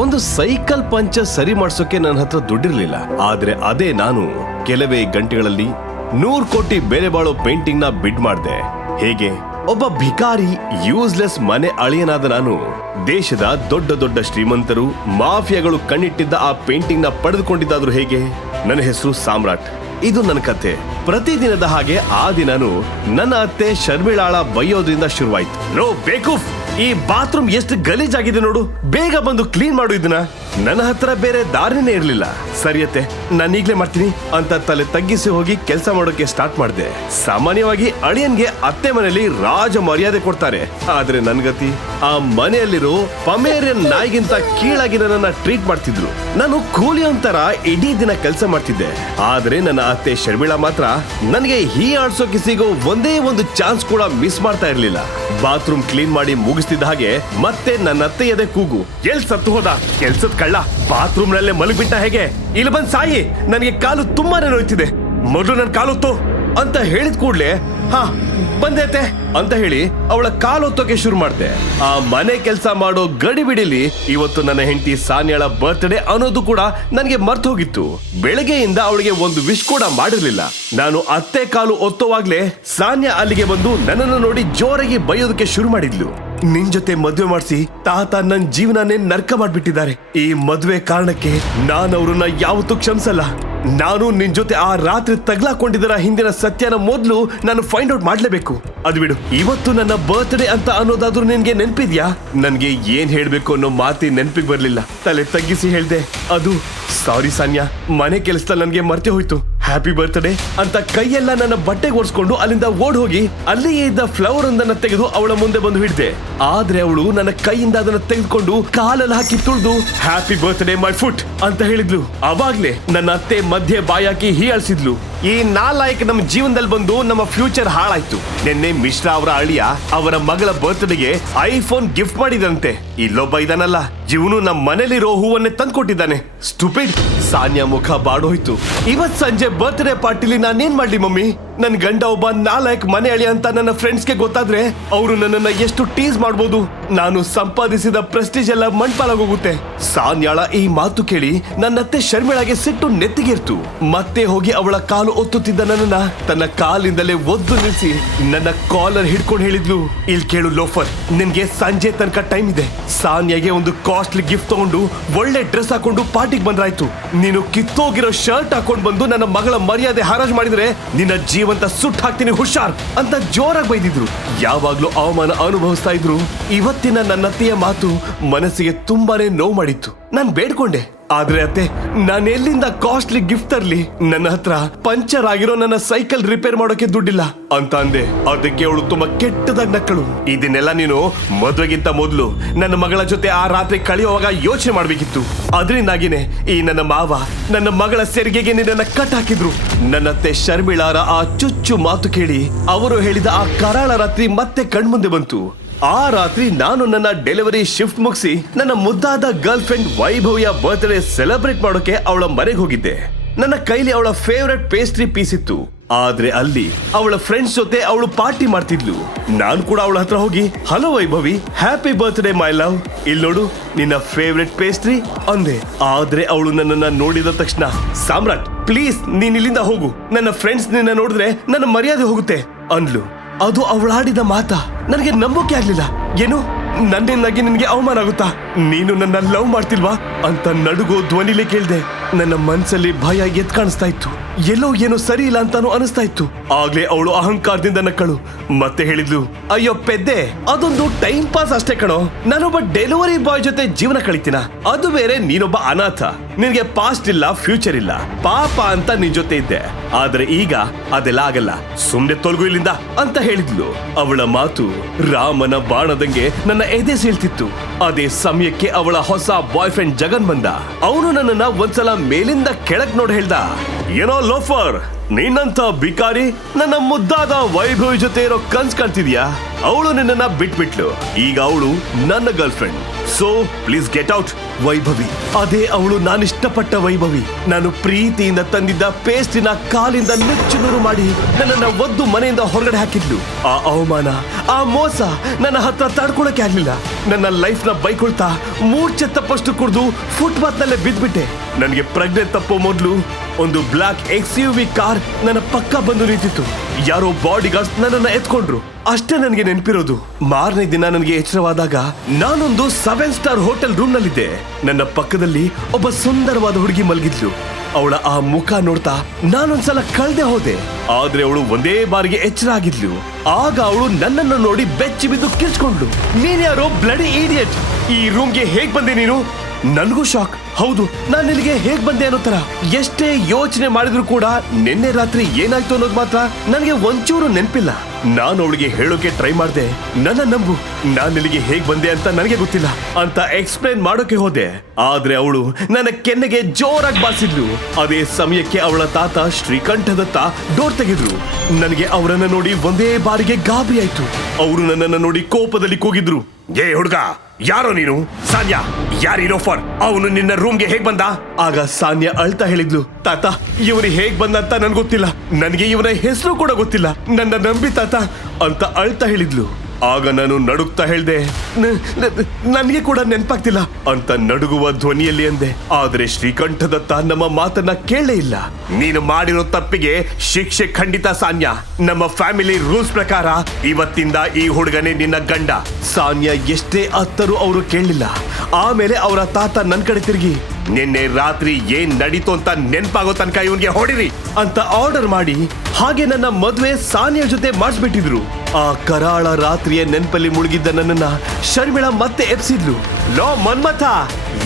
ಒಂದು ಸೈಕಲ್ ಪಂಚ ಸರಿ ಮಾಡಿಸೋಕೆ ನನ್ನ ಹತ್ರ ದುಡ್ಡಿರಲಿಲ್ಲ. ಆದ್ರೆ ಅದೇ ನಾನು ಕೆಲವೇ ಗಂಟೆಗಳಲ್ಲಿ ನೂರು ಕೋಟಿ ಬೆಲೆ ಬಾಳೋ ಪೇಂಟಿಂಗ್ನ ಬಿಡ್ ಮಾಡ್ದೆ. ಹೇಗೆ? ಒಬ್ಬ ಭಿಕಾರಿ ಯೂಸ್ಲೆಸ್ ಮನೆ ಅಳಿಯನಾದ ನಾನು, ದೇಶದ ದೊಡ್ಡ ದೊಡ್ಡ ಶ್ರೀಮಂತರು, ಮಾಫಿಯಾಗಳು ಕಣ್ಣಿಟ್ಟಿದ್ದ ಆ ಪೇಂಟಿಂಗ್ನ ಪಡೆದುಕೊಂಡಿದ್ದಾದ್ರು ಹೇಗೆ? ನನ್ನ ಹೆಸರು ಸಾಮ್ರಾಟ್. ಇದು ನನ್ನ ಕತೆ ಪ್ರತಿದಿನದ ಹಾಗೆ ಆ ದಿನನು ನನ್ನ ಅತ್ತೆ ಶರ್ಮಿಳಾಳ ಬೈಯೋದ್ರಿಂದ ಶುರುವಾಯ್ತು. ನೋ, ಬೇಕೂಫ್! ಈ ಬಾತ್ರೂಮ್ ಎಷ್ಟು ಗಲೀಜಾಗಿದೆ ನೋಡು. ಬೇಗ ಬಂದು ಕ್ಲೀನ್ ಮಾಡು ಇದನ್ನ. ನನ್ನ ಹತ್ರ ಬೇರೆ ದಾರಿನೇ ಇರ್ಲಿಲ್ಲ. ಸರಿಯತ್ತೆ ನಾನು ಈಗ್ಲೇ ಮಾಡ್ತೀನಿ. ಅಂತ ತಲೆ ತಗ್ಗಿಸಿ ಹೋಗಿ ಕೆಲಸ ಮಾಡೋಕೆ ಸ್ಟಾರ್ಟ್ ಮಾಡಿದೆ. ಸಾಮಾನ್ಯವಾಗಿ ಅಳಿಯನ್ಗೆ ಅತ್ತೆ ಮನೆಯಲ್ಲಿ ರಾಜ ಮರ್ಯಾದೆ ಕೊಡ್ತಾರೆ. ಆದ್ರೆ ನನ್ಗತಿ ಆ ಮನೆಯಲ್ಲಿರೋ ಪಮೇರಿಯನ್ ನಾಯಿಗಿಂತ ಕೀಳಾಗಿ ನನ್ನನ್ನ ಟ್ರೀಟ್ ಮಾಡ್ತಿದ್ರು. ನಾನು ಕೂಲಿ ಒಂಥರ ಇಡೀ ದಿನ ಕೆಲಸ ಮಾಡ್ತಿದ್ದೆ. ಆದ್ರೆ ನನ್ನ ಅತ್ತೆ ಶರ್ಮಿಳಾ ಮಾತ್ರ ನನಗೆ ಹೀ ಆಡ್ಸೋಕೆ ಸಿಗೋ ಒಂದೇ ಒಂದು ಚಾನ್ಸ್ ಕೂಡ ಮಿಸ್ ಮಾಡ್ತಾ ಇರ್ಲಿಲ್ಲ. ಬಾತ್ರೂಮ್ ಕ್ಲೀನ್ ಮಾಡಿ ಮುಗಿಸ್ತಿದ್ದ ಹಾಗೆ ಮತ್ತೆ ನನ್ನ ಅತ್ತೆಯದೇ ಕೂಗು. ಎಲ್ ಸತ್ತು ಹೋದ? ಕೆಲ್ಸದ ಕಳ್ಳ. ಬಾತ್ರೂಮ್ ನಲ್ಲೇ ಮಲಗ್ಬಿಟ್ಟ ಹೇಗೆ? ಇಲ್ಲಿ ಬಂದ್ ಸಾಯಿ, ನನಗೆ ಕಾಲು ತುಂಬಾನೇ ನೋಯ್ತಿದೆ. ಮೊದಲು ನನ್ನ ಕಾಲೊತ್ತು ಅಂತ ಹೇಳಿದ ಕೂಡ್ಲೆ, ಹಾ ಬಂದೈತೆ ಅಂತ ಹೇಳಿ ಅವಳ ಕಾಲೊತ್ತೋಕೆ ಶುರು ಮಾಡ್ದೆ. ಆ ಮನೆ ಕೆಲಸ ಮಾಡೋ ಗಡಿ ಬಿಡಿಲಿ ಇವತ್ತು ನನ್ನ ಹೆಂಡತಿ ಸಾನ್ಯಾಳ ಬರ್ತ್ಡೇ ಅನ್ನೋದು ಕೂಡ ನನಗೆ ಮರ್ತು ಹೋಗಿತ್ತು. ಬೆಳಗ್ಗೆಯಿಂದ ಅವಳಿಗೆ ಒಂದು ವಿಶ್ ಕೂಡ ಮಾಡಿರ್ಲಿಲ್ಲ. ನಾನು ಅತ್ತೆ ಕಾಲು ಒತ್ತೋವಾಗ್ಲೇ ಸಾನ್ಯಾ ಅಲ್ಲಿಗೆ ಬಂದು ನನ್ನನ್ನು ನೋಡಿ ಜೋರಾಗಿ ಬೈಯೋದಕ್ಕೆ ಶುರು ಮಾಡಿದ್ಲು. ನಿನ್ ಜೊತೆ ಮದ್ವೆ ಮಾಡಿಸಿ ತಾತ ನನ್ ಜೀವನನೇ ನರ್ಕ ಮಾಡ್ಬಿಟ್ಟಿದ್ದಾರೆ. ಈ ಮದ್ವೆ ಕಾರಣಕ್ಕೆ ನಾನು ಅವ್ರನ್ನ ಯಾವತ್ತೂ ಕ್ಷಮಿಸಲ್ಲ. ನಾನು ನಿನ್ ಜೊತೆ ಆ ರಾತ್ರಿ ತಗ್ಲಾಕೊಂಡಿದ್ದರ ಹಿಂದಿನ ಸತ್ಯನ ಮೊದ್ಲು ನಾನು ಫೈಂಡ್ ಔಟ್ ಮಾಡ್ಲೇಬೇಕು. ಅದು ಬಿಡು. ಇವತ್ತು ನನ್ನ ಬರ್ತ್ಡೇ ಅಂತ ಅನ್ನೋದಾದ್ರೂ ನಿನ್ಗೆ ನೆನ್ಪಿದ್ಯಾ? ನನ್ಗೆ ಏನ್ ಹೇಳ್ಬೇಕು ಅನ್ನೋ ಮಾತಿ ನೆನ್ಪಿಗೆ ಬರ್ಲಿಲ್ಲ. ತಲೆ ತಗ್ಗಿಸಿ ಹೇಳ್ದೆ. ಅದು ಸಾರಿ ಸಾನ್ಯಾ. ಮನೆ ಕೆಲಸದಲ್ಲಿ ನನ್ಗೆ ಮರ್ತೆ ಹೋಯ್ತು. ಹ್ಯಾಪಿ ಬರ್ತ್ಡೇ ಅಂತ ಕೈಯೆಲ್ಲ ನನ್ನ ಬಟ್ಟೆಗೆ ಓಡಿಸ್ಕೊಂಡು ಅಲ್ಲಿಂದ ಓಡ್ ಹೋಗಿ ಅಲ್ಲಿಯೇ ಇದ್ದ ಫ್ಲವರ್ ಒಂದನ್ನ ತೆಗೆದು ಅವಳ ಮುಂದೆ ಬಂದು ಹಿಡಿದೆ. ಆದ್ರೆ ಅವಳು ನನ್ನ ಕೈಯಿಂದ ಅದನ್ನ ತೆಗೆದುಕೊಂಡು ಕಾಲಲ್ಲಿ ಹಾಕಿ ತುಳಿದು ಹ್ಯಾಪಿ ಬರ್ತ್ಡೇ ಮೈ ಫುಟ್ ಅಂತ ಹೇಳಿದ್ಲು. ಅವಾಗ್ಲೇ ನನ್ನ ಅತ್ತೆ ಮಧ್ಯೆ ಬಾಯಾಕಿ ಹೀಯಾಳ್ಸಿದ್ಲು. ಈ ನಾಲಾಯಕ್ ನಮ್ಮ ಜೀವನದಲ್ಲಿ ಬಂದು ನಮ್ಮ ಫ್ಯೂಚರ್ ಹಾಳಾಯ್ತು. ನಿನ್ನೆ ಮಿಶ್ರಾ ಅವರ ಅಳಿಯ ಅವರ ಮಗಳ ಬರ್ತ್ಡೇಗೆ ಐಫೋನ್ ಗಿಫ್ಟ್ ಮಾಡಿದಂತೆ. ಇಲ್ಲೊಬ್ಬ ಇದಾನಲ್ಲ, ಇವನು ನಮ್ಮ ಮನೇಲಿರೋ ಹೂವನ್ನೇ ತಂದ್ಕೊಟ್ಟಿದ್ದಾನೆ. ಸ್ಟುಪಿಡ್, ಸಾನ್ಯಾ ಮುಖ ಬಾಡೋಯ್ತು. ಇವತ್ ಸಂಜೆ ಬರ್ತ್ಡೇ ಪಾರ್ಟಿಲಿ ನಾನೇನ್ ಮಾಡ್ಲಿ ಮಮ್ಮಿ? ನನ್ ಗಂಡ ಒಬ್ಬ ನಾಲ್ಕ ಮನೆ ಅಳಿ ಅಂತ ನನ್ನ ಫ್ರೆಂಡ್ಸ್ಗೆ ಗೊತ್ತಾದ್ರೆ ಅವರು ನನ್ನನ್ನ ಎಷ್ಟು ಟೀಸ್ ಮಾಡ್ಬೋದು. ನಾನು ಸಂಪಾದಿಸಿದ ಪ್ರೆಸ್ಟೀಜ್ ಎಲ್ಲ ಮಣ್ಪಾಲಾಗೋಗುತ್ತೆ. ಸಾನ್ಯಾಳ ಈ ಮಾತು ಕೇಳಿ ನನ್ನತ್ತೆ ಶರ್ಮಿಳಾಗೆ ಸಿಟ್ಟು ನೆತ್ತಿಗೇರ್ತು. ಮತ್ತೆ ಹೋಗಿ ಅವಳ ಕಾಲು ಒತ್ತುತ್ತಿದ್ದ ನನ್ನನ್ನ ತನ್ನ ಕಾಲಿಂದಲೇ ಒದ್ದು ನಿಲ್ಸಿ ನನ್ನ ಕಾಲರ್ ಹಿಡ್ಕೊಂಡು ಹೇಳಿದ್ಲು, ಇಲ್ ಕೇಳು ಲೋಫರ್, ನಿನ್ಗೆ ಸಂಜೆ ತನಕ ಟೈಮ್ ಇದೆ. ಸಾನ್ಯಾಗೆ ಒಂದು ಕಾಸ್ಟ್ಲಿ ಗಿಫ್ಟ್ ತಗೊಂಡು ಒಳ್ಳೆ ಡ್ರೆಸ್ ಹಾಕೊಂಡು ಪಾರ್ಟಿಗೆ ಬಂದ್ರಾಯ್ತು. ನೀನು ಕಿತ್ತೋಗಿರೋ ಶರ್ಟ್ ಹಾಕೊಂಡು ಬಂದು ನನ್ನ ಮಗಳ ಮರ್ಯಾದೆ ಹಾರಾಜ್ ಮಾಡಿದ್ರೆ ನಿನ್ನ ಜೀವಂತ ಸುಟ್ಟು ಹಾಕ್ತೀನಿ ಹುಷಾರ್ ಅಂತ ಜೋರಾಗಿ ಬೈದಿದ್ರು. ಯಾವಾಗ್ಲೂ ಅವಮಾನ ಅನುಭವಿಸ್ತಾ ಇದ್ರು. ಇವತ್ತಿನ ನನ್ನತ್ತೆಯ ಮಾತು ಮನಸ್ಸಿಗೆ ತುಂಬಾನೇ ನೋವು ಮಾಡಿತ್ತು. ನಾನ್ ಬೇಡ್ಕೊಂಡೆ. ಆದ್ರೆ ಅತ್ತೆ, ನಾನು ಎಲ್ಲಿಂದ ಕಾಸ್ಟ್ಲಿ ಗಿಫ್ಟ್ ತರ್ಲಿ? ನನ್ನ ಹತ್ರ ಪಂಚರ್ ಆಗಿರೋ ನನ್ನ ಸೈಕಲ್ ರಿಪೇರ್ ಮಾಡೋಕೆ ದುಡ್ಡಿಲ್ಲ ಅಂತ ಅಂದೆ. ಅದಕ್ಕೆ ಅವಳು ತುಂಬಾ ಕೆಟ್ಟದಾಗಿ ನಕ್ಕಳು. ಇದನ್ನೆಲ್ಲ ನೀನು ಮದುವೆಗಿಂತ ಮೊದಲು ನನ್ನ ಮಗಳ ಜೊತೆ ಆ ರಾತ್ರಿ ಕಳೆಯುವಾಗ ಯೋಚನೆ ಮಾಡ್ಬೇಕಿತ್ತು. ಅದರಿಂದಾಗಿನೇ ಈ ನನ್ನ ಮಾವ ನನ್ನ ಮಗಳ ಸೆರಿಗೆಗೆ ನಿನ್ನನ್ನ ಕಟ್ ಹಾಕಿದ್ರು. ನನ್ನತ್ತೆ ಶರ್ಮಿಳಾರ ಆ ಚುಚ್ಚು ಮಾತು ಕೇಳಿ ಅವರು ಹೇಳಿದ ಆ ಕರಾಳ ರಾತ್ರಿ ಮತ್ತೆ ಕಣ್ಮುಂದೆ ಬಂತು. ಆ ರಾತ್ರಿ ನಾನು ನನ್ನ ಡೆಲಿವರಿ ಶಿಫ್ಟ್ ಮುಗಿಸಿ ನನ್ನ ಮುದ್ದಾದ ಗರ್ಲ್ ಫ್ರೆಂಡ್ ವೈಭವಿಯ ಬರ್ತ್ಡೇ ಸೆಲೆಬ್ರೇಟ್ ಮಾಡೋಕೆ ಅವಳ ಮನೆಗೆ ಹೋಗಿದ್ದೆ. ನನ್ನ ಕೈಲಿ ಅವಳ ಫೇವರೆಟ್ ಪೇಸ್ಟ್ರಿ ಪೀಸ್ ಇತ್ತು. ಆದ್ರೆ ಅಲ್ಲಿ ಅವಳ ಫ್ರೆಂಡ್ಸ್ ಜೊತೆ ಅವಳು ಪಾರ್ಟಿ ಮಾಡ್ತಿದ್ಲು. ನಾನು ಕೂಡ ಅವಳ ಹತ್ರ ಹೋಗಿ hello Vaibhavi happy birthday my love ಇಲ್ಲಿ ನೋಡು, ನಿನ್ನ ಫೇವ್ರೆಟ್ ಪೇಸ್ಟ್ರಿ ಅಂದೆ. ಆದ್ರೆ ಅವಳು ನನ್ನನ್ನ ನೋಡಿದ ತಕ್ಷಣ, ಸಾಮ್ರಾಟ್ ಪ್ಲೀಸ್ ನೀನ್ ಇಲ್ಲಿಂದ ಹೋಗು. ನನ್ನ ಫ್ರೆಂಡ್ಸ್ ನಿನ್ನ ನೋಡಿದ್ರೆ ನನ್ನ ಮರ್ಯಾದೆ ಹೋಗುತ್ತೆ, ಅಂದ್ಲು. ಅದು ಅವಳಾಡಿದ ಮಾತ. ನನಗೆ ನಂಬೋಕೆ ಆಗ್ಲಿಲ್ಲ. ಏನು? ನನ್ನಿಂದಾಗಿ ನಿನಗೆ ಅವಮಾನ ಆಗುತ್ತಾ? ನೀನು ನನ್ನ ಲವ್ ಮಾಡ್ತಿಲ್ವಾ? ಅಂತ ನಡುಗೋ ಧ್ವನಿಲಿ ಕೇಳ್ದೆ, ನನ್ನ ಮನ್ಸಲ್ಲಿ ಭಯ ಎದ್ ಕಾಣಿಸ್ತಾ ಇತ್ತು. ಎಲ್ಲೋ ಏನೋ ಸರಿ ಇಲ್ಲ ಅಂತಾನು ಅನಿಸ್ತಾ ಇತ್ತು. ಆಗ್ಲೇ ಅವಳು ಅಹಂಕಾರದಿಂದ ನಕ್ಕಳು. ಮತ್ತೆ ಹೇಳಿದ್ಲು, ಅಯ್ಯೋ ಪೆದ್ದೆ, ಅದೊಂದು ಟೈಮ್ ಪಾಸ್ ಅಷ್ಟೇ ಕಣೋ. ನಾನೊಬ್ಬ ಡೆಲಿವರಿ ಬಾಯ್ ಜೊತೆ ಜೀವನ ಕಳಿತೀನ. ಅದು ಬೇರೆ ನೀನೊಬ್ಬ ಅನಾಥ. ನಿನಗೆ ಪಾಸ್ಟ್ ಇಲ್ಲ ಫ್ಯೂಚರ್ ಇಲ್ಲ. ಪಾಪ ಅಂತ ನಿನ್ ಜೊತೆ ಇದ್ದೆ. ಆದ್ರೆ ಈಗ ಅದೆಲ್ಲ ಆಗಲ್ಲ. ಸುಮ್ನೆ ತೊಲಗು ಇಲ್ಲಿಂದ, ಅಂತ ಹೇಳಿದ್ಲು. ಅವಳ ಮಾತು ರಾಮನ ಬಾಣದಂಗೆ ನನ್ನ ಎದೆ ಸೀಳ್ತಿತ್ತು. ಅದೇ ಸಮಯಕ್ಕೆ ಅವಳ ಹೊಸ ಬಾಯ್ ಫ್ರೆಂಡ್ ಜಗನ್ ಬಂದ. ಅವನು ನನ್ನನ್ನ ಒಂದ್ಸಲ ಮೇಲಿಂದ ಕೆಳಕ್ ನೋಡಿ ಹೇಳ್ದ. ಏನೋ ಲೋಫರ್ ನಿನ್ನಂತ ಬಿಕಾರಿ ನನ್ನ ಮುದ್ದಾದ ವೈಭವಿ ಜೊತೆ ಇರೋ ಕನ್ಸ್ ಕಾಣ್ತಿದ್ಯಾ ಅವಳು ನಿನ್ನ ಬಿಟ್ಬಿಟ್ಲು. ಈಗ ಅವಳು ನನ್ನ girlfriend so please get out Vaibhavi. ಅದೇ ಅವಳು ನಾನು ಇಷ್ಟಪಟ್ಟ ವೈಭವಿ. ನಾನು ಪ್ರೀತಿಯಿಂದ ತಂದಿದ್ದ ಪೇಸ್ಟಿನ ಕಾಲಿಂದ ನುಚ್ಚು ನೂರು ಮಾಡಿ ನನ್ನನ್ನ ಒದ್ದು ಮನೆಯಿಂದ ಹೊರಗಡೆ ಹಾಕಿದ್ಲು. ಆ ಅವಮಾನ, ಆ ಮೋಸ ನನ್ನ ಹತ್ರ ತಡ್ಕೊಳಕ್ಕೆ ಆಗ್ಲಿಲ್ಲ. ನನ್ನ ಲೈಫ್ನ ಬೈಕೊಳ್ತಾ ಮೂರ್ಛೆ ತಪ್ಪಷ್ಟು ಕುಡಿದು ಫುಟ್ಪಾತ್ ನಲ್ಲೇ ಬಿದ್ಬಿಟ್ಟೆ. ನನಗೆ ಪ್ರಜ್ಞೆ ತಪ್ಪೋ ಮೊದಲು ಒಂದು black X U V car ನನ್ನ ಪಕ್ಕ ಬಂದು ನಿಂತಿತ್ತು. ಯಾರೋ ಬಾಡಿ ಗಾರ್ಡ್ಸ್ ನನ್ನನ್ನ ಎತ್ಕೊಂಡ್ರು. ಅಷ್ಟೇ ನನಗೆ ನೆನಪಿರೋದು. ಮಾರನೇ ದಿನ ನನಗೆ ಎಚ್ಚರವಾದಾಗ ನಾನೊಂದು ಸೆವೆನ್ ಸ್ಟಾರ್ ಹೋಟೆಲ್ ರೂಮ್ ನಲ್ಲಿದ್ದೆ ನನ್ನ ಪಕ್ಕದಲ್ಲಿ ಒಬ್ಬ ಸುಂದರವಾದ ಹುಡುಗಿ ಮಲಗಿದ್ಲು. ಅವಳ ಆ ಮುಖ ನೋಡ್ತಾ ನಾನೊಂದ್ಸಲ ಕಳ್ದೆ ಹೋದೆ. ಆದ್ರೆ ಅವಳು ಒಂದೇ ಬಾರಿಗೆ ಎಚ್ಚರ ಆಗಿದ್ಲು. ಆಗ ಅವಳು ನನ್ನನ್ನು ನೋಡಿ ಬೆಚ್ಚಿ ಬಿದ್ದು ಕಿರ್ಚ್ಕೊಂಡ್ಲು ನೀನ್ ಯಾರೋ ಬ್ಲಡಿ ಈಡಿಯಟ್. ಈ ರೂಮ್ಗೆ ಹೇಗ್ ಬಂದೆ ನೀನು? ನನಗೂ ಶಾಕ್. ಹೌದು, ನಾನು ಇಲ್ಲಿಗೆ ಹೇಗ್ ಬಂದೆ ಅನ್ನೋ ತರ ಎಷ್ಟೇ ಯೋಚನೆ ಮಾಡಿದ್ರು ಕೂಡ ನಿನ್ನೆ ರಾತ್ರಿ ಏನಾಯ್ತು ಅನ್ನೋದು ಮಾತ್ರ ನನಗೆ ಒಂಚೂರು ನೆನಪಿಲ್ಲ. ನಾನು ಅವಳಿಗೆ ಹೇಳೋಕೆ ಟ್ರೈ ಮಾಡ್ದೆ. ನನ್ನ ನಂಬು, ನಾನು ಇಲ್ಲಿಗೆ ಹೇಗ್ ಬಂದೆ ಅಂತ ನನಗೆ ಗೊತ್ತಿಲ್ಲ ಅಂತ ಎಕ್ಸ್ಪ್ಲೈನ್ ಮಾಡೋಕೆ ಹೋದೆ. ಆದ್ರೆ ಅವಳು ನನ್ನ ಕೆನ್ನೆಗೆ ಜೋರಾಗಿ ಬಾರಿಸಿದ್ಲು. ಅದೇ ಸಮಯಕ್ಕೆ ಅವಳ ತಾತ ಶ್ರೀಕಂಠದತ್ತ ಡೋರ್ ತೆಗೆದ್ರು. ನನಗೆ ಅವರನ್ನ ನೋಡಿ ಒಂದೇ ಬಾರಿಗೆ ಗಾಬರಿ ಆಯ್ತು. ಅವರು ನನ್ನನ್ನ ನೋಡಿ ಕೋಪದಲ್ಲಿ ಕೂಗಿದ್ರು. ಏ ಹುಡುಗ ಯಾರೋ ನೀನು? ಸಾನ್ಯಾ, ಯಾರಿರೋ ಫಾರ್ ಅವನು ನಿನ್ನ ರೂಮ್ಗೆ ಹೇಗ್ ಬಂದ? ಆಗ ಸಾನ್ಯಾ ಅಳ್ತಾ ಹೇಳಿದ್ಲು. ತಾತ ಇವನು ಹೇಗ್ ಬಂದ ಅಂತ ನನಗೆ ಗೊತ್ತಿಲ್ಲ. ನನಗೆ ಇವನ ಹೆಸರು ಕೂಡ ಗೊತ್ತಿಲ್ಲ. ನನ್ನ ನಂಬಿ ತಾತ ಅಂತ ಅಳ್ತಾ ಹೇಳಿದ್ಲು. ಆಗ ನಾನು ನಡುಗ್ತಾ ಹೇಳ್ದೆ ನನಗೆ ಕೂಡ ನೆನ್ಪಾಗ್ತಿಲ್ಲ ಅಂತ ನಡುಗುವ ಧ್ವನಿಯಲ್ಲಿ ಅಂದೆ ಆದ್ರೆ ಶ್ರೀಕಂಠದತ್ತ ನಮ್ಮ ಮಾತನ್ನ ಕೇಳೇ ಇಲ್ಲ. ನೀನು ಮಾಡಿರೋ ತಪ್ಪಿಗೆ ಶಿಕ್ಷೆ ಖಂಡಿತ ಸಾನ್ಯ. ನಮ್ಮ ಫ್ಯಾಮಿಲಿ ರೂಲ್ಸ್ ಪ್ರಕಾರ ಇವತ್ತಿಂದ ಈ ಹುಡುಗನೇ ನಿನ್ನ ಗಂಡ. ಸಾನ್ಯ ಎಷ್ಟೇ ಅತ್ತರೂ ಅವರು ಕೇಳಲಿಲ್ಲ ಆಮೇಲೆ ಅವರ ತಾತ ನನ್ ಕಡೆ ತಿರುಗಿ, ನಿನ್ನೆ ರಾತ್ರಿ ಏನ್ ನಡೀತು ಅಂತ ನೆನ್ಪಾಗೋ ತನಕ ಇವನ್ಗೆ ಹೊಡಿರಿ ಅಂತ ಆರ್ಡರ್ ಮಾಡಿ ಹಾಗೆ ನನ್ನ ಮದುವೆ ಸಾನಿಯ ಜೊತೆ ಮಾಡಿಸ್ಬಿಟ್ಟಿದ್ರು. ಆ ಕರಾಳ ರಾತ್ರಿಯ ನೆನ್ಪಲ್ಲಿ ಮುಳುಗಿದ್ದ ನನ್ನನ್ನ ಶರ್ಮಿಳ ಮತ್ತೆ ಎಪ್ಸಿದ್ಲು ಲೋ, ಮನ್ಮಥ,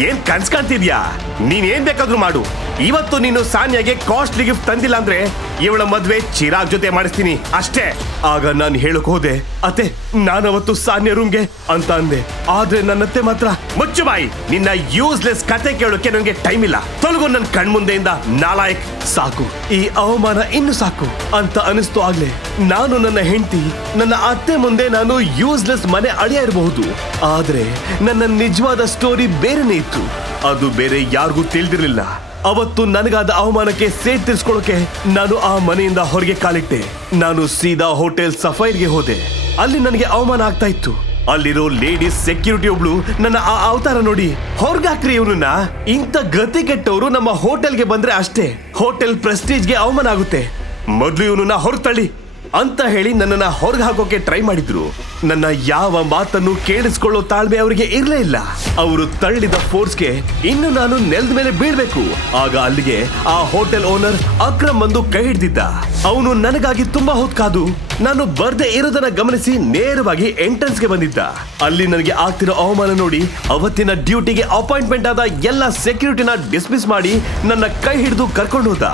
ಏನ್ ಕನ್ಸ್ ಕಾಣ್ತಿದ್ಯಾ ನೀನ್ ಏನ್ ಬೇಕಾದ್ರೂ ಮಾಡು. ಇವತ್ತು ನೀನು ಸಾನ್ಯಾಗೆ ಕಾಸ್ಟ್ಲಿ ಗಿಫ್ಟ್ ತಂದಿಲ್ಲ ಅಂದ್ರೆ ಇವಳ ಮದ್ವೆ ಚಿರಾಗ್ ಜೊತೆ ಮಾಡಿಸ್ತೀನಿ. ಅಷ್ಟೇ. ಆಗ ನಾನು ಹೇಳಕ್ ಹೋದೆ, ಅತ್ತೆ, ನಾನವತ್ತು ಸಾನ್ಯ ರೂಮ್ಗೆ ಅಂತ ಅಂದೆ. ಆದ್ರೆ ನನ್ನತ್ತೆ ಮಾತ್ರ, ಮುಚ್ಚು ಬಾಯಿ, ನಿನ್ನ ಯೂಸ್ಲೆಸ್ ಕತೆ ಕೇಳೋಕೆ ನನಗೆ ಟೈಮ್ ಇಲ್ಲ. ತೊಲಗು ನನ್ನ ಕಣ್ಮುಂದೆಯಿಂದ, ನಾಲಾಯಕ್, ಸಾಕು. ಈ ಅವಮಾನ ಇನ್ನು ಸಾಕು. ಅಂತ ಅನಿಸ್ತು ಆಗ್ಲೇ, ನಾನು ನನ್ನ ಹೆಂಡತಿ ನನ್ನ ಅತ್ತೆ ಮುಂದೆ ನಾನು ಯೂಸ್ಲೆಸ್ ಮನೆ ಅಳಿಯ ಇರಬಹುದು. ಆದರೆ ನನ್ನ ನಿಜವಾದ ಸ್ಟೋರಿ ಬೇರೆನೇ ಇತ್ತು. ಅದು ಬೇರೆ ಯಾರಿಗೂ ತಿಳಿದಿರಲಿಲ್ಲ. ಅವತ್ತು ನನಗಾದ ಅವಮಾನಕ್ಕೆ ಸೇಟ್ ತೀರ್ಸ್ಕೊಳ್ಳೋಕೆ ನಾನು ಆ ಮನೆಯಿಂದ ಹೊರಗೆ ಕಾಲಿಟ್ಟೆ. ನಾನು ಸೀದಾ ಹೋಟೆಲ್ ಸಫೈರ್ಗೆ ಹೋದೆ. ಅಲ್ಲಿ ನನಗೆ ಅವಮಾನ ಆಗ್ತಾ ಇತ್ತು. ಅಲ್ಲಿರೋ ಲೇಡೀಸ್ ಸೆಕ್ಯೂರಿಟಿ ಒಬ್ಳು ನನ್ನ ಆ ಅವತಾರ ನೋಡಿ ಹೊರಗಾಕ್ರಿ ಇವನನ್ನ ಇಂಥ ಗತಿ ಕೆಟ್ಟವರು ನಮ್ಮ ಹೋಟೆಲ್ಗೆ ಬಂದ್ರೆ ಅಷ್ಟೇ. ಹೋಟೆಲ್ ಪ್ರೆಸ್ಟೀಜ್ಗೆ ಅವಮಾನ ಆಗುತ್ತೆ. ಮೊದ್ಲು ಇವನನ್ನ ಹೊರತಳ್ಳಿ ಅಂತ ಹೇಳಿ ನನ್ನನ್ನ ಹೊರಗೆ ಹಾಕೋಕೆ ಟ್ರೈ ಮಾಡಿದ್ರು. ನನ್ನ ಯಾವ ಮಾತನ್ನು ಕೇಳಿಸ್ಕೊಳ್ಳೋ ತಾಳ್ಮೆ ಅವರಿಗೆ ಇರಲೇ ಇಲ್ಲ. ಅವರು ತಳ್ಳಿದ ಫೋರ್ಸ್ಗೆ ಇನ್ನು ನಾನು ನೆಲದ ಮೇಲೆ ಬೀಳ್ಬೇಕು. ಆಗ ಅಲ್ಲಿಗೆ ಆ ಹೋಟೆಲ್ ಓನರ್ ಅಕ್ರಮ್ ಬಂದು ಕೈ ಹಿಡ್ದಿದ್ದ. ಅವನು ನನಗಾಗಿ ತುಂಬಾ ಹೊತ್ತು ಕಾದು ನಾನು ಬರ್ದೇ ಇರೋದನ್ನ ಗಮನಿಸಿ ನೇರವಾಗಿ ಎಂಟ್ರೆನ್ಸ್ಗೆ ಬಂದಿದ್ದ. ಅಲ್ಲಿ ನನಗೆ ಆಗ್ತಿರೋ ಅವಮಾನ ನೋಡಿ ಅವತ್ತಿನ ಡ್ಯೂಟಿಗೆ ಅಪಾಯಿಂಟ್ಮೆಂಟ್ ಆದ ಎಲ್ಲ ಸೆಕ್ಯೂರಿಟಿನ ಡಿಸ್ಮಿಸ್ ಮಾಡಿ ನನ್ನ ಕೈ ಹಿಡಿದು ಕರ್ಕೊಂಡು ಹೋದ.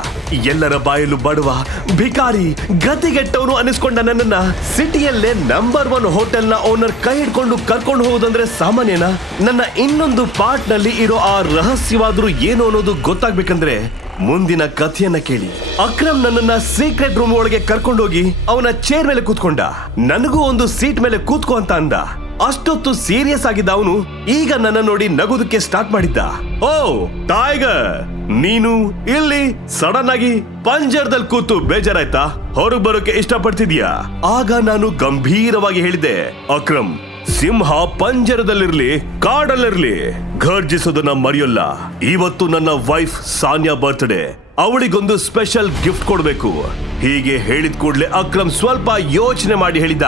ಎಲ್ಲರ ಬಾಯಲು ಬಡವ, ಭಿಕಾರಿ ಗತಿಗೆಟ್ಟವನು ಅನಿಸ್ಕೊಂಡ ನನ್ನನ್ನ ಸಿಟಿಯಲ್ಲೇ ನಂಬರ್ ಒನ್ ಹೋಟೆಲ್ನ ಓನರ್ ಕೈ ಹಿಡ್ಕೊಂಡು ಕರ್ಕೊಂಡು ಹೋಗೋದಂದ್ರೆ ಸಾಮಾನ್ಯನ? ನನ್ನ ಇನ್ನೊಂದು ಪಾರ್ಟ್ನಲ್ಲಿ ಇರೋ ಆ ರಹಸ್ಯವಾದ್ರೂ ಏನು ಅನ್ನೋದು ಗೊತ್ತಾಗ್ಬೇಕಂದ್ರೆ ಮುಂದಿನ ಕಥೆಯನ್ನ ಕೇಳಿ. ಅಕ್ರಮ್ ನನ್ನನ್ನ ಸೀಕ್ರೆಟ್ ರೂಮ್ ಒಳಗೆ ಕರ್ಕೊಂಡೋಗಿ ಅವನ ಚೇರ್ ಮೇಲೆ ಕೂತ್ಕೊಂಡ. ನನಗೂ ಒಂದು ಸೀಟ್ ಮೇಲೆ ಕೂತ್ಕೋ ಅಂತ ಅಂದ. ಅಷ್ಟೊತ್ತು ಸೀರಿಯಸ್ ಆಗಿದ್ದ ಅವನು ಈಗ ನನ್ನ ನೋಡಿ ನಗುದಕ್ಕೆ ಸ್ಟಾರ್ಟ್ ಮಾಡಿದ್ದ. ಓ ಟೈಗರ್ ನೀನು ಇಲ್ಲಿ ಸಡನ್ ಆಗಿ ಪಂಜರದಲ್ಲಿ ಕೂತು ಬೇಜಾರಾಯ್ತಾ? ಹೊರಗ್ ಬರೋಕೆ ಇಷ್ಟಪಡ್ತಿದ್ಯಾ ಆಗ ನಾನು ಗಂಭೀರವಾಗಿ ಹೇಳಿದೆ ಅಕ್ರಮ್ ಸಿಂಹ ಪಂಜರದಲ್ಲಿರ್ಲಿ, ಕಾಡಲ್ಲಿರ್ಲಿ, ಘರ್ಜಿಸೋದನ್ನ ಮರೆಯಲ್ಲ. ಇವತ್ತು ನನ್ನ ವೈಫ್ ಸಾನಿಯಾ ಬರ್ತ್ಡೇ ಅವಳಿಗೊಂದು ಸ್ಪೆಷಲ್ ಗಿಫ್ಟ್ ಕೊಡ್ಬೇಕು. ಹೀಗೆ ಹೇಳಿದ ಕೂಡ್ಲೆ ಅಕ್ರಮ್ ಸ್ವಲ್ಪ ಯೋಚನೆ ಮಾಡಿ ಹೇಳಿದ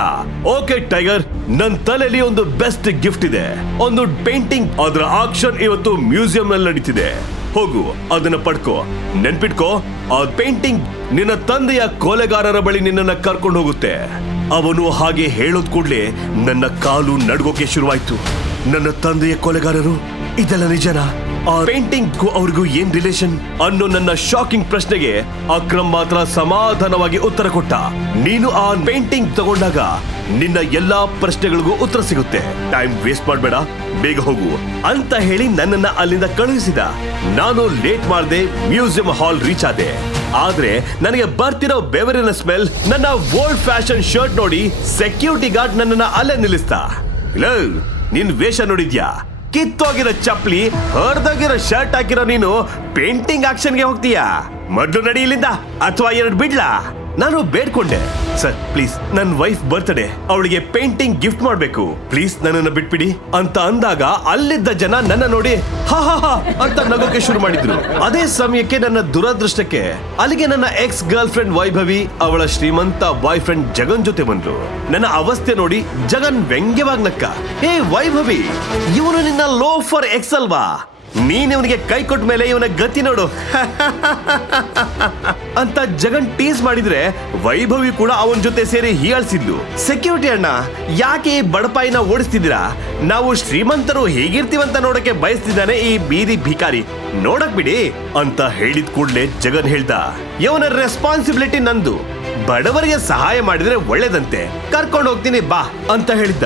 ಓಕೆ ಟೈಗರ್ ನನ್ ತಲೆಯಲ್ಲಿ ಒಂದು ಬೆಸ್ಟ್ ಗಿಫ್ಟ್ ಇದೆ. ಒಂದು ಪೇಂಟಿಂಗ್ ಅದರ ಆಕ್ಷನ್ ಇವತ್ತು ಮ್ಯೂಸಿಯಂ ನಲ್ಲಿ ನಡೀತಿದೆ. ಹೋಗು, ಅದನ್ನ ಪಡ್ಕೋ. ನೆನ್ಪಿಟ್ಕೋ, ಆ ಪೇಂಟಿಂಗ್ ನಿನ್ನ ತಂದೆಯ ಕೊಲೆಗಾರರ ಬಳಿ ನಿನ್ನನ್ನ ಕರ್ಕೊಂಡು ಹೋಗುತ್ತೆ. ಅವನು ಹಾಗೆ ಹೇಳೋದ್ ಕೂಡ್ಲೆ ನನ್ನ ಕಾಲು ನಡ್ಗೋಕೆ ಶುರುವಾಯ್ತು. ನನ್ನ ತಂದೆಯ ಕೊಲೆಗಾರರು, ಇದೆಲ್ಲ ನಿಜನಾ? ಆ ಪೇಂಟಿಂಗ್ ಅವ್ರಿಗೂ ಏನ್ ರಿಲೇಷನ್ ಅನ್ನೋ ನನ್ನ ಶಾಕಿಂಗ್ ಪ್ರಶ್ನೆಗೆ ಅಕ್ರಮ್ ಮಾತ್ರ ಸಮಾಧಾನವಾಗಿ ಉತ್ತರ ಕೊಟ್ಟ. ನೀನು ಆ ಪೇಂಟಿಂಗ್ ತಗೊಂಡಾಗ ನಿನ್ನ ಎಲ್ಲಾ ಪ್ರಶ್ನೆಗಳಿಗೂ ಉತ್ತರ ಸಿಗುತ್ತೆ. ಟೈಮ್ ವೇಸ್ಟ್ ಮಾಡಬೇಡ, ಬೇಗ ಹೋಗು ಅಂತ ಹೇಳಿ ನನ್ನನ್ನ ಅಲ್ಲಿಂದ ಕಳುಹಿಸಿದ. ನಾನು ಲೇಟ್ ಮಾಡದೆ ಮ್ಯೂಸಿಯಂ ಹಾಲ್ ರೀಚ್ ಆದೆ. ಆದ್ರೆ ನನಗೆ ಬರ್ತಿರೋ ಬೆವರಿನ ಸ್ಮೆಲ್ ನನ್ನ ಓಲ್ಡ್ ಫ್ಯಾಷನ್ ಶರ್ಟ್ ನೋಡಿ ಸೆಕ್ಯೂರಿಟಿ ಗಾರ್ಡ್ ನನ್ನನ್ನ ಅಲ್ಲೇ ನಿಲ್ಲಿಸ್ತಾ. ನಿನ್ ವೇಷ ನೋಡಿದ್ಯಾ? ಕಿತ್ತೋಗಿರೋ ಚಪ್ಪಲಿ, ಹರಿದೋಗಿರೋ ಶರ್ಟ್ ಹಾಕಿರೋ ನೀನು ಪೇಂಟಿಂಗ್ ಆಕ್ಷನ್ಗೆ ಹೋಗ್ತೀಯಾ? ಮೊದ್ಲು ನಡಿ ಇಲ್ಲಿಂದ, ಅಥವಾ ಎರಡು ಬಿಡ್ಲಾ? ನಾನು ಬೇಡ್ಕೊಂಡೆ. ಸರ್, ಪ್ಲೀಸ್ ನನ್ನ ವೈಫ್ ಬರ್ತ್ಡೇ, ಅವಳಿಗೆ ಪೇಂಟಿಂಗ್ ಗಿಫ್ಟ್ ಮಾಡಬೇಕು. ಪ್ಲೀಸ್ ನನ್ನನ್ನು ಬಿಟ್ಬಿಡಿ. ಅಂತ ಅಂದಾಗ ಅಲ್ಲಿದ್ದ ಜನ ನನ್ನ ನೋಡಿ, ಹಾ ಹಾ ಹಾ, ಅಂತ ನಗೋಕೆ ಶುರು ಮಾಡಿದ್ರು. ಅದೇ ಸಮಯಕ್ಕೆ ನನ್ನ ದುರದೃಷ್ಟಕ್ಕೆ ಅಲ್ಲಿಗೆ ನನ್ನ ಎಕ್ಸ್ ಗರ್ಲ್ ಫ್ರೆಂಡ್ ವೈಭವಿ, ಅವಳ ಶ್ರೀಮಂತ ಬಾಯ್ ಫ್ರೆಂಡ್ ಜಗನ್ ಜೊತೆ ಬಂದ್ರು. ನನ್ನ ಅವಸ್ಥೆ ನೋಡಿ ಜಗನ್ ವ್ಯಂಗ್ಯವಾಗ್ನಕ್ಕ ಏ ವೈಭವಿ, ಇವನು ನಿನ್ನ ಲೋ ಫಾರ್ ಎಕ್ಸ್ ಅಲ್ವಾ? ನೀನ್ ಇವನಿಗೆ ಕೈ ಕೊಟ್ಟ ಮೇಲೆ ಇವನ ಗತಿ ನೋಡು. ಅಂತ ಜಗನ್ ಟೀಸ್ ಮಾಡಿದ್ರೆ ವೈಭವಿ ಕೂಡ ಅವನ ಜೊತೆ ಸೇರಿ ಹೀಯಾಳ್ಸಿದ್ಲು. ಸೆಕ್ಯೂರಿಟಿ ಅಣ್ಣ, ಯಾಕೆ ಈ ಬಡಪಾಯಿನ ಓಡಿಸ್ತಿದ್ದೀರಾ? ನಾವು ಶ್ರೀಮಂತರು ಹೇಗಿರ್ತೀವಂತ ನೋಡಕ್ಕೆ ಬಯಸ್ತಿದ್ದಾನೆ ಈ ಬೀದಿ ಭಿಕಾರಿ. ನೋಡಕ್ ಬಿಡಿ ಅಂತ ಹೇಳಿದ ಕೂಡಲೇ ಜಗನ್ ಹೇಳ್ದ, ಇವನ ರೆಸ್ಪಾನ್ಸಿಬಿಲಿಟಿ ನಂದು. ಬಡವರಿಗೆ ಸಹಾಯ ಮಾಡಿದ್ರೆ ಒಳ್ಳೇದಂತೆ. ಕರ್ಕೊಂಡು ಹೋಗ್ತೀನಿ, ಬಾ, ಅಂತ ಹೇಳಿದ್ದ.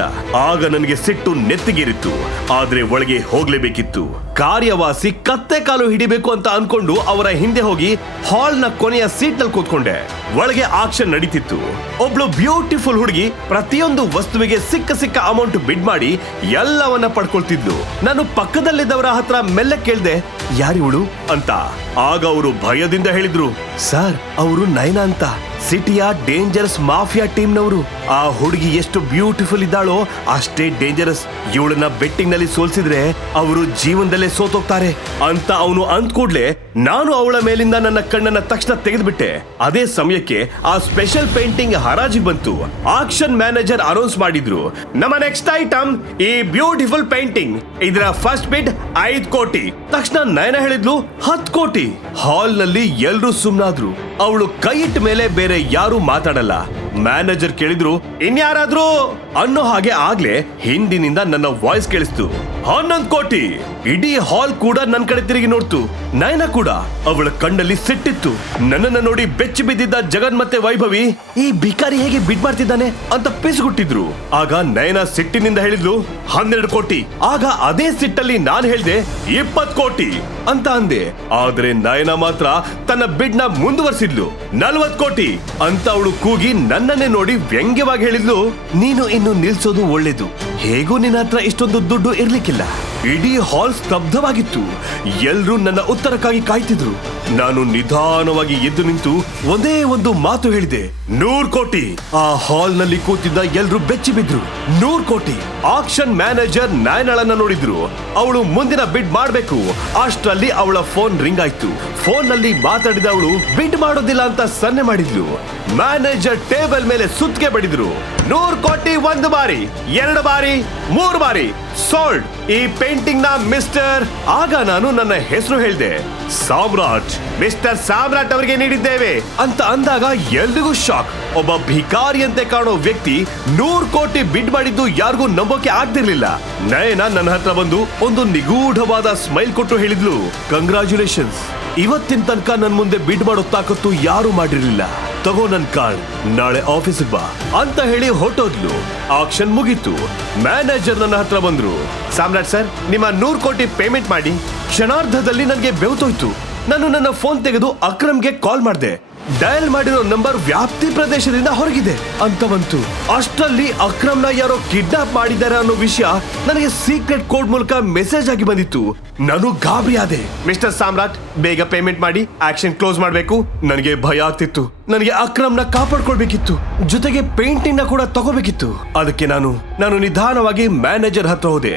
ಆಗ ನನಗೆ ಸಿಟ್ಟು ನೆತ್ತಿಗೇರಿತ್ತು. ಆದ್ರೆ ಒಳಗೆ ಹೋಗ್ಲೇಬೇಕಿತ್ತು. ಕಾರ್ಯವಾಸಿ ಕತ್ತೆ ಕಾಲು ಹಿಡಿಬೇಕು ಅಂತ ಅನ್ಕೊಂಡು ಅವರ ಹಿಂದೆ ಹೋಗಿ ಹಾಲ್ನ ಕೊನೆಯ ಸೀಟ್ನಲ್ಲಿ ಕೂತ್ಕೊಂಡೆ. ಒಳಗೆ ಆಕ್ಷನ್ ನಡೀತಿತ್ತು. ಒಬ್ಳು ಬ್ಯೂಟಿಫುಲ್ ಹುಡುಗಿ ಪ್ರತಿಯೊಂದು ವಸ್ತುವಿಗೆ ಸಿಕ್ಕ ಸಿಕ್ಕ ಅಮೌಂಟ್ ಬಿಡ್ ಮಾಡಿ ಎಲ್ಲವನ್ನ ಪಡ್ಕೊಳ್ತಿದ್ಲು. ನಾನು ಪಕ್ಕದಲ್ಲಿದ್ದವರ ಹತ್ರ ಮೆಲ್ಲ ಕೇಳ್ದೆ, ಯಾರಿವಳು? ಅಂತ. ಆಗ ಅವರು ಭಯದಿಂದ ಹೇಳಿದ್ರು, ಸರ್, ಅವರು ನಯನ ಅಂತ. ಸಿಟಿಯ ಡೇಂಜರಸ್ ಮಾಫಿಯಾ ಟೀಮ್ನವರು ಆ ಹುಡುಗಿ ಎಷ್ಟು ಬ್ಯೂಟಿಫುಲ್ ಇದ್ದಾಳೋ ಅಷ್ಟೇ ಡೇಂಜರಸ್ ಇವಳನ್ನ ಬೆಟ್ಟಿಂಗ್ನಲ್ಲಿ ಸೋಲ್ಸಿದ್ರೆ ಅವರು ಜೀವನದಲ್ಲೇ ಸೋತೋಗ್ತಾರೆ. ಅಂತ ಅವನು ಅಂದ್ಕೂಡ್ಲೆ ನಾನು ಅವಳ ಮೇಲಿಂದ ನನ್ನ ಕಣ್ಣನ್ನ ತಕ್ಷಣ ತೆಗೆದ್ಬಿಟ್ಟೆ. ಅದೇ ಸಮಯಕ್ಕೆ ಆ ಸ್ಪೆಷಲ್ ಪೇಂಟಿಂಗ್ ಹರಾಜಿಗೆ ಬಂತು. ಆಕ್ಷನ್ ಮ್ಯಾನೇಜರ್ ಅನೌನ್ಸ್ ಮಾಡಿದ್ರು, ನಮ್ಮ ನೆಕ್ಸ್ಟ್ ಐಟಮ್ ಈ ಬ್ಯೂಟಿಫುಲ್ ಪೇಂಟಿಂಗ್ ಇದರ ಫಸ್ಟ್ ಬಿಡ್ ಐದ್ ಕೋಟಿ. ತಕ್ಷಣ ನಯನ ಹೇಳಿದ್ಲು ಹತ್ ಕೋಟಿ. ಹಾಲ್ನಲ್ಲಿ ಎಲ್ರು ಸುಮ್ನಾದ್ರು. ಅವಳು ಕೈ ಇಟ್ಟ ಮೇಲೆ ಯಾರು ಮಾತಾಡಲ್ಲ. ಮ್ಯಾನೇಜರ್ ಕೇಳಿದ್ರು ಇನ್ಯಾರಾದ್ರೂ ಅನ್ನೋ ಹಾಗೆ ಆಗ್ಲೇ ಹಿಂದಿನಿಂದ ನನ್ನ ವಾಯ್ಸ್ ಕೇಳಿಸ್ತು. ಹನ್ನೊಂದ್ ಕೋಟಿ. ಇಡೀ ಹಾಲ್ ಕೂಡ ನನ್ ಕಡೆ ತಿರುಗಿ ನೋಡ್ತು. ನಯನ ಕೂಡ. ಅವಳ ಕಣ್ಣಲ್ಲಿ ಸಿಟ್ಟಿತ್ತು. ನನ್ನನ್ನ ನೋಡಿ ಬೆಚ್ಚಿ ಬಿದ್ದಿದ್ದ ಜಗನ್ ಮತ್ತೆ ವೈಭವಿ ಈ ಭಿಕಾರಿ ಹೇಗೆ ಬಿಡ್ ಮಾಡ್ತಿದ್ದಾನೆ ಅಂತ ಪಿಸುಗುಟ್ಟಿದ್ರು. ಆಗ ನಯನ ಸಿಟ್ಟಿನಿಂದ ಹೇಳಿದ್ಲು, ಹನ್ನೆರಡು ಕೋಟಿ. ಆಗ ಅದೇ ಸಿಟ್ಟಲ್ಲಿ ನಾನ್ ಹೇಳಿದೆ ಇಪ್ಪತ್ ಕೋಟಿ. ಅಂತ ಅಂದೆ. ಆದ್ರೆ ನಯನ ಮಾತ್ರ ತನ್ನ ಬಿಡ್ನ ಮುಂದುವರಿಸಿದ್ಲು. ನಲ್ವತ್ ಕೋಟಿ. ಅಂತ ಅವಳು ಕೂಗಿ ನನ್ನನ್ನೇ ನೋಡಿ ವ್ಯಂಗ್ಯವಾಗಿ ಹೇಳಿದ್ಲು, ನೀನು ಇನ್ನು ನಿಲ್ಸೋದು ಒಳ್ಳೇದು. ಹೇಗೂ ನಿನ್ನ ಹತ್ರ ಇಷ್ಟೊಂದು ದುಡ್ಡು ಇರ್ಲಿಕ್ಕಿಲ್ಲ? ಇಡೀ ಹಾಲ್ ಸ್ತಬ್ಧವಾಗಿತ್ತು. ಎಲ್ರೂ ನನ್ನ ಉತ್ತರಕ್ಕಾಗಿ ಕಾಯ್ತಿದ್ರು. ನಾನು ನಿಧಾನವಾಗಿ ಎದ್ದು ನಿಂತು ಒಂದೇ ಒಂದು ಮಾತು ಹೇಳಿದೆ. ನೂರ್ ಕೋಟಿ. ಆ ಹಾಲ್ನಲ್ಲಿ ಕೂತಿದ್ದ ಎಲ್ರು ಬೆಚ್ಚಿ ಬಿದ್ರು. ನೂರ್ ಕೋಟಿ. ಆಕ್ಷನ್ ಮ್ಯಾನೇಜರ್ ನಾಯನಳನ್ನ ನೋಡಿದ್ರು. ಅವಳು ಮುಂದಿನ ಬಿಡ್ ಮಾಡ್ಬೇಕು. ಅಷ್ಟರಲ್ಲಿ ಅವಳ ಫೋನ್ ರಿಂಗ್ ಆಯ್ತು. ಫೋನ್ನಲ್ಲಿ ಮಾತಾಡಿದ ಅವಳು, ಬಿಡ್ ಮಾಡೋದಿಲ್ಲ ಅಂತ ಸನ್ನೆ ಮಾಡಿದ್ಲು. ಮ್ಯಾನೇಜರ್ ಟೇಬಲ್ ಮೇಲೆ ಸುತ್ತಿಗೆ ಬಡಿದ್ರು. ನೂರ್ ಕೋಟಿ ಒಂದು ಬಾರಿ, ಎರಡು ಬಾರಿ, ಮೂರು ಬಾರಿ. ಸೋಲ್ಡ್ ಈ ಪೇಂಟಿಂಗ್ನ ಮಿಸ್ಟರ್, ಆಗ ನಾನು ನನ್ನ ಹೆಸರು ಹೇಳಿದೆ. ಸಾಮ್ರಾಟ್, ಮಿಸ್ಟರ್ ಸಾಮ್ರಾಟ್ ಅವರಿಗೆ ನೀಡಿದ್ದೇವೆ ಅಂತ ಅಂದಾಗ ಎಲ್ರಿಗೂ ಶಾಕ್. ಒಬ್ಬ ಭಿಕಾರಿಯಂತೆ ಕಾಣೋ ವ್ಯಕ್ತಿ ನೂರ್ ಕೋಟಿ ಬಿಡ್ ಮಾಡಿದ್ದು ಯಾರಿಗೂ ನಂಬೋಕೆ ಆಗ್ತಿರ್ಲಿಲ್ಲ. ನಯನ ನನ್ನ ಹತ್ರ ಬಂದು ಒಂದು ನಿಗೂಢವಾದ ಸ್ಮೈಲ್ ಕೊಟ್ಟು ಹೇಳಿದ್ಲು. ಕಂಗ್ರಾಚುಲೇಷನ್ಸ್ ಇವತ್ತಿನ ತನಕ ನನ್ ಮುಂದೆ ಬಿಡ್ ಮಾಡೋ ತಾಕತ್ತು ಯಾರು ಮಾಡಿರ್ಲಿಲ್ಲ. ತಗೋ ನನ್ ಕಾರ್ಡ್. ನಾಳೆ ಆಫೀಸಿಗೆ ಬಾ. ಅಂತ ಹೇಳಿ ಹೊಟ್ಟೋದ್ಲು ಆಕ್ಷನ್ ಮುಗೀತು. ಮ್ಯಾನೇಜರ್ ನನ್ನ ಹತ್ರ ಬಂದ್ರು. ಸಾಮ್ರಾಟ್ ಸರ್, ನಿಮ್ಮ ನೂರ್ ಕೋಟಿ ಪೇಮೆಂಟ್ ಮಾಡಿ. ಕ್ಷಣಾರ್ಧದಲ್ಲಿ ನನಗೆ ಬೆವ್ತೋಯ್ತು. ನಾನು ನನ್ನ ಫೋನ್ ತೆಗೆದು ಅಕ್ರಮ್ಗೆ ಕಾಲ್ ಮಾಡಿದೆ. ಡಯಲ್ ಮಾಡಿರೋ ನಂಬರ್ ವ್ಯಾಪ್ತಿ ಪ್ರದೇಶದಿಂದ ಹೊರಗಿದೆ ಅಂತ ಬಂತು. ಅಷ್ಟರಲ್ಲಿ ಅಕ್ರಮ್ನ ಯಾರೋ ಕಿಡ್ನಾಪ್ ಮಾಡಿದ್ದಾರೆ ಅನ್ನೋ ವಿಷಯ ನನಗೆ ಸೀಕ್ರೆಟ್ ಕೋಡ್ ಮೂಲಕ ಮೆಸೇಜ್ ಆಗಿ ಬಂದಿತ್ತು. ನಾನು ಗಾಬರಿ ಆದೆ. ಮಿಸ್ಟರ್ ಸಾಮ್ರಾಟ್, ಬೇಗ ಪೇಮೆಂಟ್ ಮಾಡಿ, ಆಕ್ಷನ್ ಕ್ಲೋಸ್ ಮಾಡಬೇಕು. ನನಗೆ ಭಯ ಆಗ್ತಿತ್ತು. ನನಗೆ ಅಕ್ರಮ್ನ ಕಾಪಾಡ್ಕೊಳ್ಬೇಕಿತ್ತು. ಜೊತೆಗೆ ಪೇಂಟಿಂಗ್ನ ಕೂಡ ತಗೋಬೇಕಿತ್ತು. ಅದಕ್ಕೆ ನಾನು ನಾನು ನಿಧಾನವಾಗಿ ಮ್ಯಾನೇಜರ್ ಹತ್ರ ಹೋದೆ.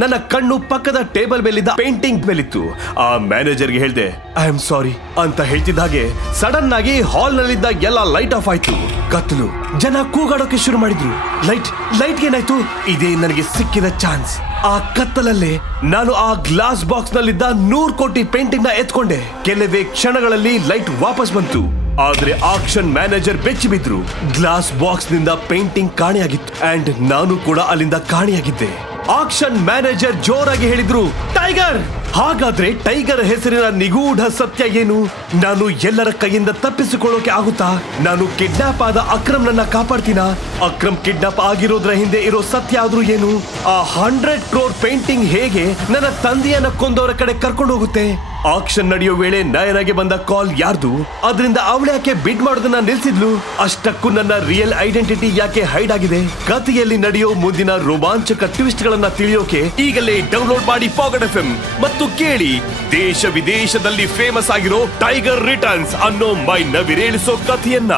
ನನ್ನ ಕಣ್ಣು ಪಕ್ಕದ ಟೇಬಲ್ ಮೇಲಿದ್ದ ಪೇಂಟಿಂಗ್ ಮೇಲಿತ್ತು. ಆ ಮ್ಯಾನೇಜರ್ಗೆ ಹೇಳಿದೆ, ಐ ಆಮ್ ಸಾರಿ ಅಂತ ಹೇಳ್ತಿದ್ದ ಹಾಗೆ ಸಡನ್ ಆಗಿ ಹಾಲ್ ನಲ್ಲಿದ್ದ ಎಲ್ಲ ಲೈಟ್ ಆಫ್ ಆಯ್ತು. ಕತ್ತಲು. ಜನ ಕೂಗಾಡೋಕೆ ಶುರು ಮಾಡಿದ್ರು. ಲೈಟ್ ಲೈಟ್ ಏನಾಯ್ತು? ಇದೇ ನನಗೆ ಸಿಕ್ಕಿದ ಚಾನ್ಸ್. ಆ ಕತ್ತಲಲ್ಲೇ ನಾನು ಆ ಗ್ಲಾಸ್ ಬಾಕ್ಸ್ ನಲ್ಲಿದ್ದ ನೂರ್ ಕೋಟಿ ಪೇಂಟಿಂಗ್ನ ಎತ್ಕೊಂಡೆ. ಕೆಲವೇ ಕ್ಷಣಗಳಲ್ಲಿ ಲೈಟ್ ವಾಪಸ್ ಬಂತು. ಆದ್ರೆ ಆಕ್ಷನ್ ಮ್ಯಾನೇಜರ್ ಬೆಚ್ಚಿ ಬಿದ್ರು ಗ್ಲಾಸ್ ಬಾಕ್ಸ್ನಿಂದ ಪೇಂಟಿಂಗ್ ಕಾಣೆಯಾಗಿತ್ತು. ಅಂಡ್ ನಾನು ಕೂಡ ಅಲ್ಲಿಂದ ಕಾಣೆಯಾಗಿದ್ದೆ. ಆಕ್ಷನ್ ಮ್ಯಾನೇಜರ್ ಜೋರಾಗಿ ಹೇಳಿದ್ರು, ಟೈಗರ್! ಹಾಗಾದ್ರೆ ಟೈಗರ್ ಹೆಸರಿನ ನಿಗೂಢ ಸತ್ಯ ಏನು? ನಾನು ಎಲ್ಲರ ಕೈಯಿಂದ ತಪ್ಪಿಸಿಕೊಳ್ಳೋಕೆ ಆಗುತ್ತಾ? ನಾನು ಕಿಡ್ನಾಪ್ ಆದ ಅಕ್ರಮ್ ನನ್ನ ಕಾಪಾಡ್ತೀನ? ಅಕ್ರಮ್ ಕಿಡ್ನಾಪ್ ಆಗಿರೋದ್ರ ಹಿಂದೆ ಇರೋ ಸತ್ಯ ಆದ್ರೂ ಏನು? ಆ ಹಂಡ್ರೆಡ್ ಕ್ರೋರ್ ಪೇಂಟಿಂಗ್ ಹೇಗೆ ನನ್ನ ತಂದೆಯನ್ನ ಕೊಂದವರ ಕಡೆ ಕರ್ಕೊಂಡು ಹೋಗುತ್ತೆ ಆಕ್ಷನ್ ನಡೆಯೋ ವೇಳೆ ನಯನಾಗೆ ಬಂದ ಕಾಲ್ ಯಾರ್ದು? ಅದರಿಂದ ಅವಳು ಯಾಕೆ ಬಿಡ್ ಮಾಡೋದನ್ನ ನಿಲ್ಸಿದ್ಲು? ಅಷ್ಟಕ್ಕೂ ನನ್ನ ರಿಯಲ್ ಐಡೆಂಟಿಟಿ ಯಾಕೆ ಹೈಡ್ ಆಗಿದೆ? ಕಥೆಯಲ್ಲಿ ನಡೆಯೋ ಮುಂದಿನ ರೋಮಾಂಚಕ ಟ್ವಿಸ್ಟ್ ಗಳನ್ನ ತಿಳಿಯೋಕೆ ಈಗಲೇ ಡೌನ್ಲೋಡ್ ಮಾಡಿ ಪಾಕೆಟ್ ಎಫ್ ಮತ್ತು ಕೇಳಿ ದೇಶ ವಿದೇಶದಲ್ಲಿ ಫೇಮಸ್ ಆಗಿರೋ ಟೈಗರ್ ರಿಟರ್ನ್ಸ್ ಅನ್ನೋ ಮೈ ನವಿರೇಳಿಸೋ ಕಥೆಯನ್ನ.